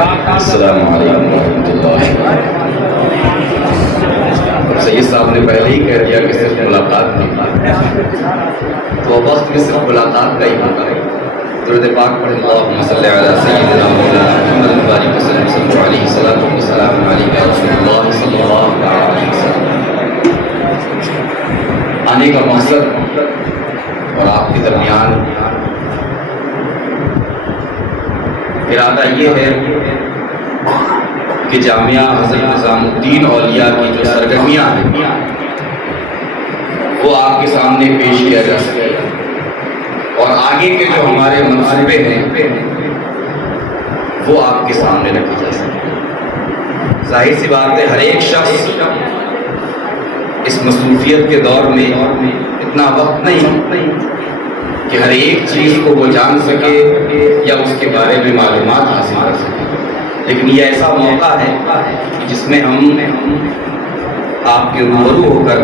السلام علیکم ورحمۃ اللہ وبرکاتہ۔ سید صاحب نے پہلے ہی کہہ دیا کہ صرف ملاقات نہیں، تو وقت میں صرف ملاقات کا ہی ہوتا ہے۔ درود پاک پڑھیں، اللہم صلی علی سیدنا مولانا محمد وبارک وسلم صلی علیہ الصلوۃ والسلام علیک یا رسول اللہ صلی اللہ علیہ وسلم۔ آنے کا مقصد اور آپ کے درمیان ارادہ یہ ہے کہ جامعہ حضرت نظام الدین اولیاء کی جو سرگرمیاں ہیں وہ آپ کے سامنے پیش کیا جا سکے، اور آگے کے جو ہمارے منصوبے ہیں وہ آپ کے سامنے رکھی جا سکے۔ ظاہر سی بات ہے، ہر ایک شخص اس مصروفیت کے دور میں اتنا وقت نہیں کہ ہر ایک چیز کو وہ جان سکے یا اس کے بارے میں معلومات حاصل کر سکے، لیکن یہ ایسا موقع ہے جس میں ہم آپ کے روبرو ہو کر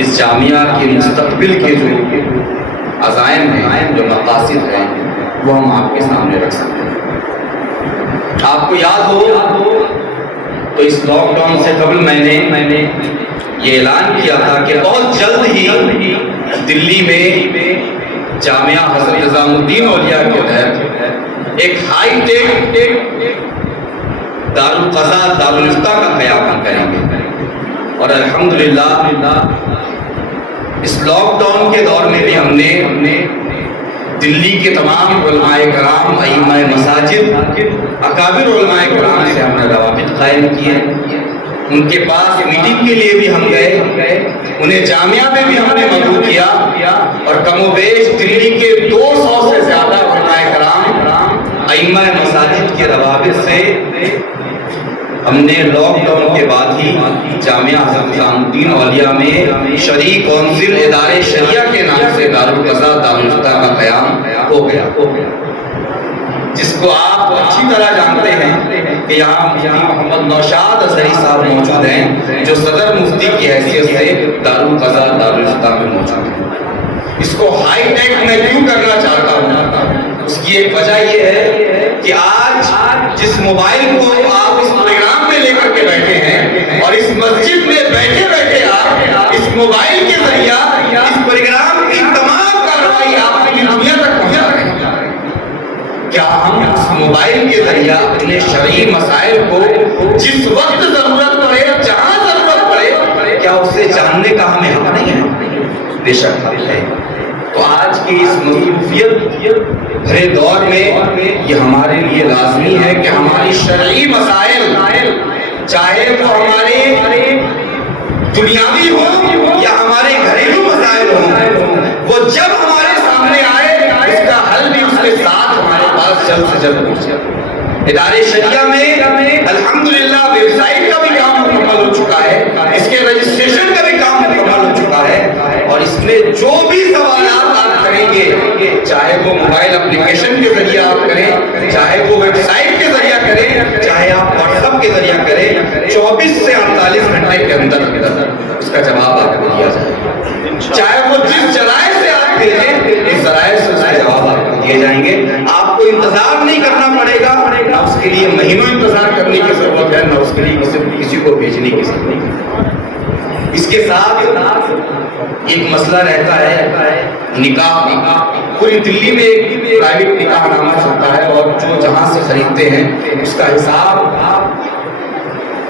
اس جامعہ کے مستقبل کے جو عزائم ہیں، جو مقاصد ہیں، وہ ہم آپ کے سامنے رکھ سکتے ہیں۔ آپ کو یاد ہو تو اس لاک ڈاؤن سے قبل میں نے یہ اعلان کیا تھا کہ بہت جلد ہی دلی میں جامعہ حضرت نظام الدین اولیاء کے تحت ایک ہائی ٹیک دارالقضاء دارالفتہ کا قیام کریں گے، اور الحمدللہ اس لاک ڈاؤن کے دور میں بھی ہم نے دلی کے تمام علماء کرام، ائمہ مساجد، اکابر علماء کرام سے ہم نے روابط قائم کیے۔ ان کے پاس میٹنگ کے لیے بھی ہم گئے، انہیں جامعہ میں بھی ہم نے مدعو کیا، اور کم و بیش دلی کے 200 سے زیادہ علماء کرام، ائمہ مساجد کے روابط سے ہم نے لاک ڈاؤن کے بعد ہی جامعہ حضرت نظام الدین اولیاء میں شرعی کونسل ادارے شریعہ کے نام سے دارالقضاء دارالفتہ کا قیام ہو گیا، جس کو آپ اچھی طرح جانتے ہیں کہ یہاں محمد نوشاد اظہری صاحب موجود ہیں، جو صدر مفتی کی حیثیت سے دارالقضاء دارالفتہ میں موجود ہیں۔ اس کو ہائی ٹیک میں کیوں کرنا چاہتا ہوں؟ اس کی ایک وجہ یہ ہے کہ آج جس موبائل کو آپ اس پروگرام میں لے کر کے بیٹھے ہیں، اور اس مسجد میں بیٹھے بیٹھے آپ اس موبائل کے ذریعہ اس پروگرام کی تمام کارروائی آپ کی دنیا تک پہنچا رہے ہیں، کیا ہم اس موبائل کے ذریعہ اپنے شرعی مسائل کو جس وقت ضرورت پڑے، جہاں ضرورت پڑے، کیا اسے جاننے کا ہمیں حق نہیں ہے؟ بے شک حق ہے۔ تو آج کی اس مصروفیت بھرے دور میں یہ ہمارے لیے لازمی ہے کہ ہماری شرعی مسائل، چاہے وہ ہمارے دنیاوی ہوں یا ہمارے گھریلو مسائل ہوں، وہ جب ہمارے سامنے آئے اس کا حل بھی اس کے ساتھ ہمارے پاس جلد سے جلد پہنچے۔ ادارے شریعہ میں الحمدللہ ویب سائٹ کا بھی کام مکمل ہو چکا ہے، اس کے رجسٹریشن کا بھی کام مکمل ہو چکا ہے، اور اس میں جو بھی سوالات آپ کریں گے، چاہے وہ موبائل اپلیکیشن کے ذریعے آپ کریں، چاہے وہ ویب سائٹ کے ذریعہ کریں، چاہے آپ واٹس ایپ کے ذریعہ کریں، 24 سے 48 گھنٹے کے اندر اس کا جواب آپ کو دیا جائے گا۔ چاہے وہ جس ذرائع سے آپ بھیجیں، اس ذرائع سے اس کے جواب آپ کو دیے جائیں گے۔ آپ کو انتظار نہیں کرنا پڑے گا، نہ اس کے لیے مہینوں انتظار کرنے کی ضرورت ہے، نہ اس کے لیے کسی کو بھیجنے کی ضرورت ہے۔ اس کے ساتھ ایک مسئلہ رہتا ہے نکاح۔ پوری دلی میں ایک پرائیویٹ نکاح نامہ چلتا ہے، اور جو جہاں سے خریدتے ہیں اس کا حساب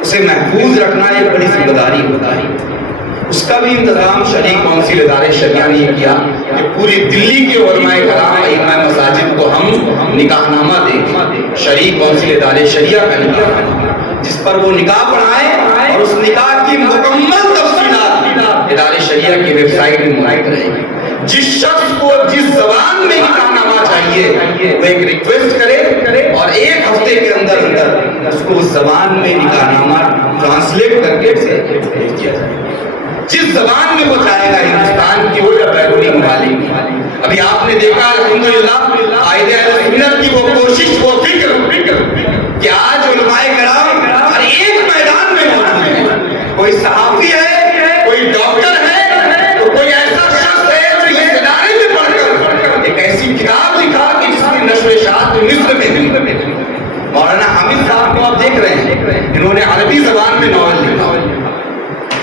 اسے محفوظ رکھنا ایک بڑی ذمہ داری ہوتا ہے۔ اس کا بھی انتظام شرعی کونسل ادارے شریعہ نے کیا کہ پوری دلی کے علماء کرام، ائمہ مساجد کو ہم نکاح نامہ دیں، شرعی کونسل ادارے شریعہ کا نکاح نامہ، جس پر وہ نکاح پڑھائیں، اور اس نکاح کی مکمل تفصیلات ادارے شریعہ کی ویب سائٹ میں موجود رہے گی۔ جس شخص کو جس زبان میں نکاح نامہ چاہیے وہ ایک ریکویسٹ کرے، اور 1 ہفتے کے اندر اس کو اس زبان میں نکاح نامہ ٹرانسلیٹ کر کے اسے بھیج دیا جائے، جس زبان میں وہ چاہے گا، ہندوستان کی ہو یا بیرونی ممالک کی۔ ابھی آپ نے دیکھا الحمدللہ قائد اہل سنت کی وہ کوشش، وہ فکر کہ آج علماء کرام ہر ایک میدان میں موجود ہیں۔ کوئی صحافی ہے، کوئی ڈاکٹر ہے، تو کوئی ایسا شخص ہے جو اس ادارے میں پڑھ کر ایک ایسی کتاب لکھا کہ جس کی نشر و اشاعت مصر میں ہوئی۔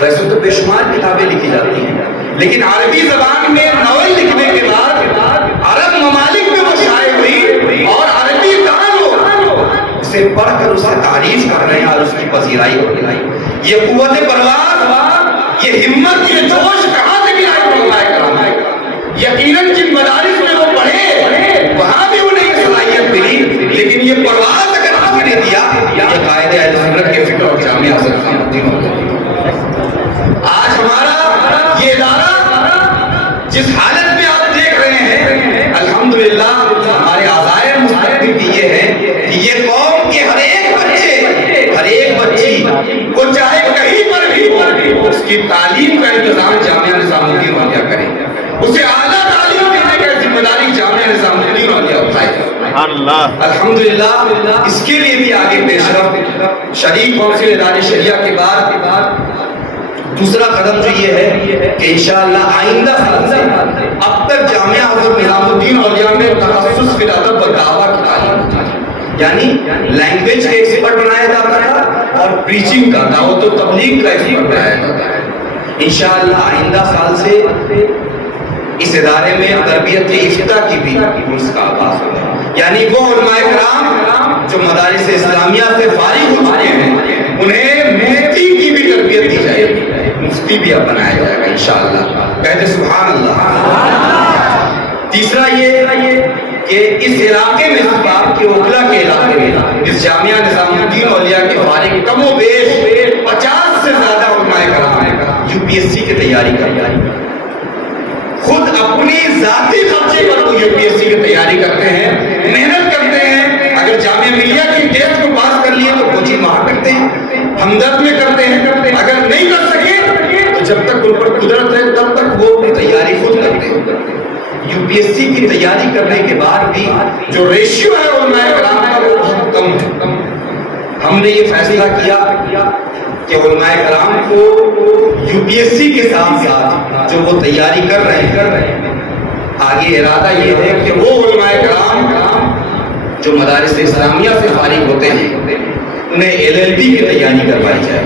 ویسے تو بے شمار کتابیں لکھی جاتی ہیں، لیکن عربی زبان میں ناول لکھنے کے بعد عرب ممالک میں وہ شائع ہوئی اور عربی دان لوگ اسے پڑھ کر اس سے تعریف کر رہے ہیں اور اس کی پذیرائی ہو رہی ہے۔ یہ قوت پرواز، یہ ہمت، یہ جوش کہاں سے ملا علماء کرام؟ یقیناً جن مدارس میں وہ پڑھے وہاں بھی انہیں یہ صلاحیت ملی، لیکن یہ پرواز اگر کسی نے دیا، یہ قائد اہل سنت کے فکر اور جامعہ حضرت نظام الدین اولیاء۔ آج ہمارا یہ ادارہ جس حالت میں آپ دیکھ رہے ہیں، الحمدللہ ہمارے عزائم مستقبل کی یہ ہے کہ یہ قوم کے ہر ایک بچے، ہر ایک بچی وہ چاہے کہیں پر بھی اس کی تعلیم کا انتظام جامعہ نظام الدین اولیاء کرے، اسے اعلیٰ تعلیم دینے کا ذمہ داری جامعہ نظام الدین اولیاء اٹھائے۔ الحمدللہ اس کے لیے بھی آگے پیش رفت شریف کونسل ادارے شریعہ کے بعد دوسرا قدم جو یہ ہے کہ انشاءاللہ آئندہ سال سے اب تک جامعہ حضرت نظام الدین اولیاء میں تخصص فی الادب و دعویٰ کی تعلیم ہوتی ہے، یعنی لینگویج کا ایکسپرٹ بنایا جاتا تھا اور پریچنگ کا، دعوت و تبلیغ کا ایکسپرٹ بنایا جاتا ہے۔ انشاءاللہ آئندہ سال سے اس ادارے میں تربیت افتاء کی بھی اس کا آغاز ہوگا، یعنی وہ علماء کرام جو مدارس اسلامیہ سے فارغ ہو چکے ہیں انہیں مفتی کی بھی تربیت دی جائے گی، مفتی بھی اب بنایا جائے گا انشاءاللہ، کہتے سبحان اللہ۔ تیسرا یہ کہ اس علاقے میں سباب کے اوکھلا کے علاقے میں اس جامعہ نظام الدین اولیاء کے فارغ کم و بیش 50 سے زیادہ علماء کرام یو پی ایس سی کی تیاری کر رہے ہیں، خود اپنی ذاتی خرچے پر وہ یو پی ایس سی کی تیاری کرتے ہیں، محنت کرتے ہیں، اگر جامعہ ملیہ کی ٹیسٹ کو پاس کر لیے تو کوچنگ وہاں کرتے ہیں، ہمدرد میں کرتے ہیں، اگر نہیں کر سکے تو جب تک ان پر قدرت ہے تب تک وہ اپنی تیاری خود کرتے ہیں۔ یو پی ایس سی کی تیاری کرنے کے بعد بھی جو ریشیو ہے علماء کرام کا وہ بہت کم ہے۔ ہم نے یہ فیصلہ کیا کہ علماء کرام کو یو پی ایس سی کے ساتھ ساتھ جو وہ تیاری کر رہے ہیں آگے ارادہ یہ ہے کہ وہ علماء کرام جو مدارس اسلامیہ سے فارغ ہوتے ہیں انہیں ایل ایل بی کی تیاری کروائی جائے،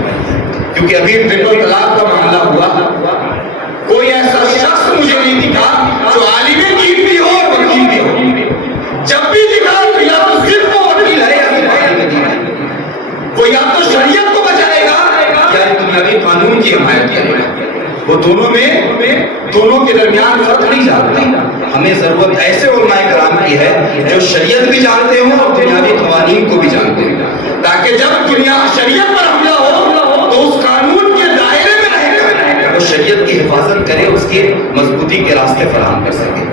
کیونکہ ابھی ٹرپل طلاق کا معاملہ ہوا، کوئی ایسا شخص مجھے نہیں دکھا جو عالم دین بھی ہو اور وکیل بھی ہو، جب بھی دکھا تو یا تو صرف وہ وکیل ہے یا پھر عالم دین ہے، وہ یا تو شریعت کو بچائے گا یا دنیاوی قانون کی حمایت کرے گا، وہ دونوں کے درمیان فرق نہیں جانتا۔ ہمیں ضرورت ایسے علماء کرام کی ہے جو شریعت بھی جانتے ہوں اور دنیاوی قوانین کو بھی جانتے ہیں، تاکہ جب دنیا شریعت پر حملہ ہو تو اس قانون کے دائرے میں رہ کر وہ شریعت کی حفاظت کرے، اس کی مضبوطی کے راستے فراہم کر سکے۔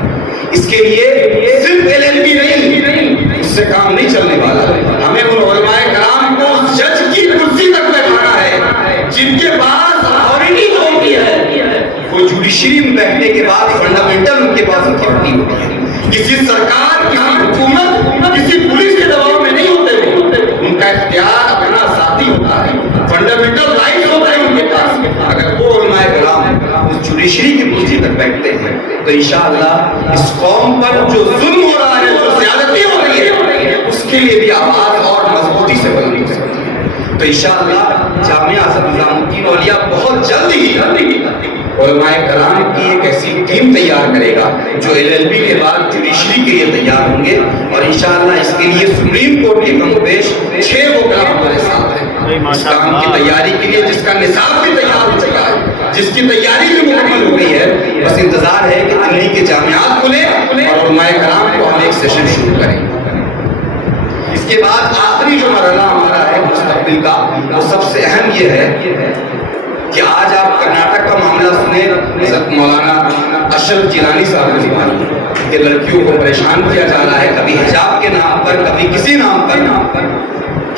اس کے لیے صرف ایل ایل بی نہیں، اس سے کام نہیں چلنے والا، ہمیں ان علماء کرام کو جج کی کرسی تک بیٹھانا ہے جن کے پاس اتھارٹی جو ہوتی ہے وہ جوڈیشری میں بیٹھنے کے بعد فنڈامنٹل ان کے پاس اتھارٹی ہوتی ہے، کسی سرکار، کسی حکومت، کسی پولیس کے دباؤ میں نہیں ہوتے، ان کا اختیار اپنا ذاتی ہوتا ہے، فنڈامنٹل رائٹس ہوتے ہیں ان کے پاس۔ اگر وہ علماء کرام اس جوڈیشری کی کرسی تک بیٹھتے ہیں تو انشاءاللہ اس قوم پر جو ظلم ہو رہا ہے، جو زیادتی ہو رہی ہے، اس کے لیے بھی آواز اور مضبوطی سے بلندی ہو سکتی ہے۔ تو انشاءاللہ جامعہ حضرت نظام الدین اولیاء بہت جلد ہی علماء کرام کی ایک ایسی ٹیم تیار کرے گا جو ایل ایل بی کے بعد جوڈیشری کے لیے تیار ہوں گے، اور انشاءاللہ اس کے لیے سپریم کورٹ کے کم و بیش 6 وکلا ہمارے ساتھ ہیں اس کام کی تیاری کے لیے، جس کا نصاب بھی تیار ہو چکا ہے، جس کی تیاری بھی مکمل ہو گئی ہے، بس انتظار ہے کہ دلی کے جامعات کھلے اور علماء کرام کو ہم ایک سیشن شروع کریں۔ اس کے بعد آخری جو مرحلہ ہمارا ہے مستقبل کا، وہ سب سے اہم یہ ہے کہ آج آپ کرناٹک کا معاملہ سنیں، حضرت مولانا اشرف جیلانی صاحب کی بات کہ لڑکیوں کو پریشان کیا جا رہا ہے، کبھی حجاب کے نام پر، کبھی کسی نام پر،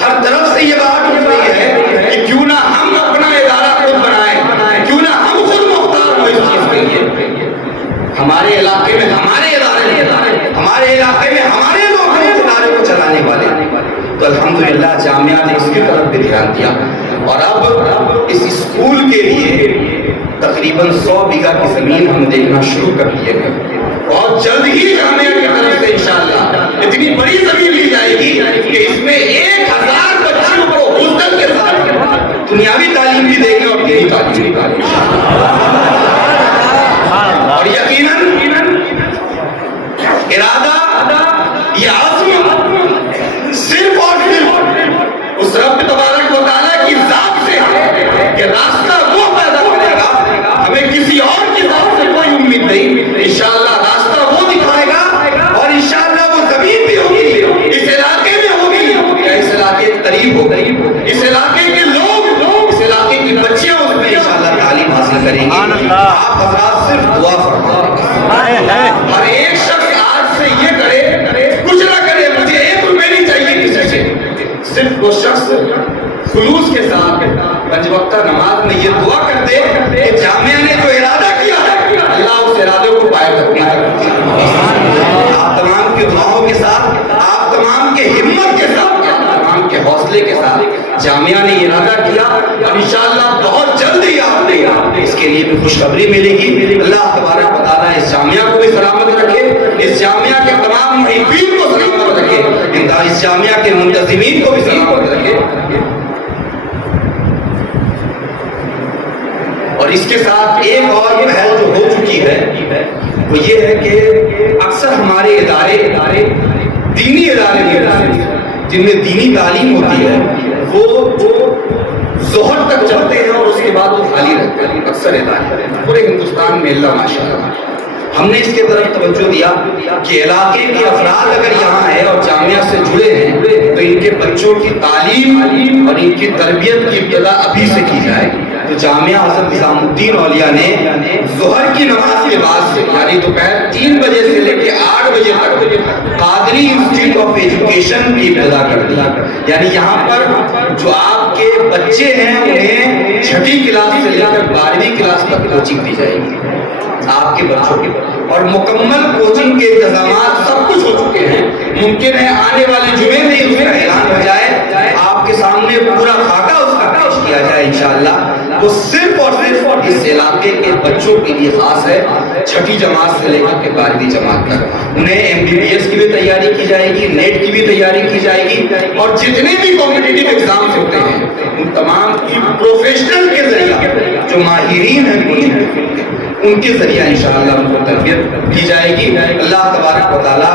ہر طرف سے یہ بات اٹھ رہی ہے کہ کیوں نہ ہم اپنا ادارہ خود بنائیں، کیوں نہ ہم خود مختار ہو اس چیز کے لیے، ہمارے علاقے میں ہمارے ادارے، ہمارے علاقے میں ہمارے لوگ ہیں اس ادارے کو چلانے والے۔ تو الحمدللہ جامعہ نے اس کی طرف بھی دھیان دیا، اور اب اس اسکول کے لیے تقریباً 100 بیگھہ کی زمین ہم دیکھنا شروع کر دیے گئے، اور جلد ہی جامعہ کی طرف سے انشاءاللہ اتنی بڑی زمین لی جائے گی کہ اس میں 1000 بچیوں کو ہاسٹل کے ساتھ دنیاوی تعلیم بھی دیں گے اور دینی تعلیم بھی۔ کریں گے, آپ حضرات صرف دعا فرمائیں. ہر ایک شخص آج سے یہ کرے, کچھ نہ کرے, مجھے 1 روپے نہیں چاہیے کسی سے, صرف وہ شخص خلوص کے ساتھ پنج وقتہ نماز میں یہ دعا کرتے کہ جامعہ نے جو ارادہ کیا ہے اللہ اس ارادے کو پائے رکھنا ہے. آپ تمام کی دعاؤں کے ساتھ, آپ تمام کے ہمت کے ساتھ, آپ تمام کے حوصلے کے ساتھ جامعہ نے ارادہ کیا اور انشاءاللہ بہت جلدی آپ اس کے لیے بھی خوشخبری ملے گی. اللہ تبارک و تعالیٰ اس جامعہ کو بھی سلامت رکھے, اس جامعہ کے تمام محبین کو سلامت رکھے, اس جامعہ کے منتظمین کو بھی سلامت رکھے. اور اس کے ساتھ ایک اور پہل جو ہو چکی ہے وہ یہ ہے کہ اکثر ہمارے ادارے دینی ادارے جن میں دینی تعلیم ہوتی ہے وہ ظہر تک چلتے ہیں اور اس کے بعد وہ خالی رہتے ہیں. اکثر ادارے پورے ہندوستان میں اللہ ماشاءاللہ. ہم نے اس کے طرف توجہ دیا کہ علاقے کے افراد اگر یہاں ہے اور جامعہ سے جڑے ہیں تو ان کے بچوں کی تعلیم اور ان کی تربیت کی ابتدا ابھی سے کی جائے. تو جامعہ حضرت نظام الدین اولیاء نے ظہر کی نماز کے بعد سے یعنی دوپہر 3 بجے سے لے کے 8 بجے تک قادری انسٹیٹیوٹ آف ایجوکیشن کی ابتدا کر دی. یعنی یہاں پر جو آپ کے بچے ہیں انہیں 6ٹھی کلاس سے لے کر 12ویں کلاس تک کوچنگ دی جائے گی آپ کے بچوں کے, اور مکمل کوچنگ کے انتظامات سب کچھ ہو چکے ہیں. ممکن ہے آنے والے جمعے میں اس کا اعلان ہو جائے, آپ کے سامنے پورا خاکہ اس کا پیش کیا جائے انشاءاللہ. وہ صرف اور صرف اس علاقے کے بچوں کے لیے خاص ہے, 6ٹھی جماعت سے لے کر کے 12ویں جماعت تک. انہیں MBBS کی بھی تیاری کی جائے گی, نیٹ کی بھی تیاری کی جائے گی, اور جتنے بھی کمپٹیٹیو ایگزامز ہوتے ہیں ان تمام کی پروفیشنل کے ذریعہ جو ماہرین ہیں ان کے ذریعہ انشاءاللہ ان کو تربیت کی جائے گی. اللہ تبارک و تعالی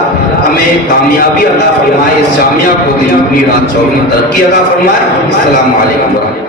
ہمیں کامیابی عطا فرمائے, اس جامعہ کو دن اپنی رات 24 میں ترقی عطا فرمائے. السلام علیکم ورحمۃ اللہ.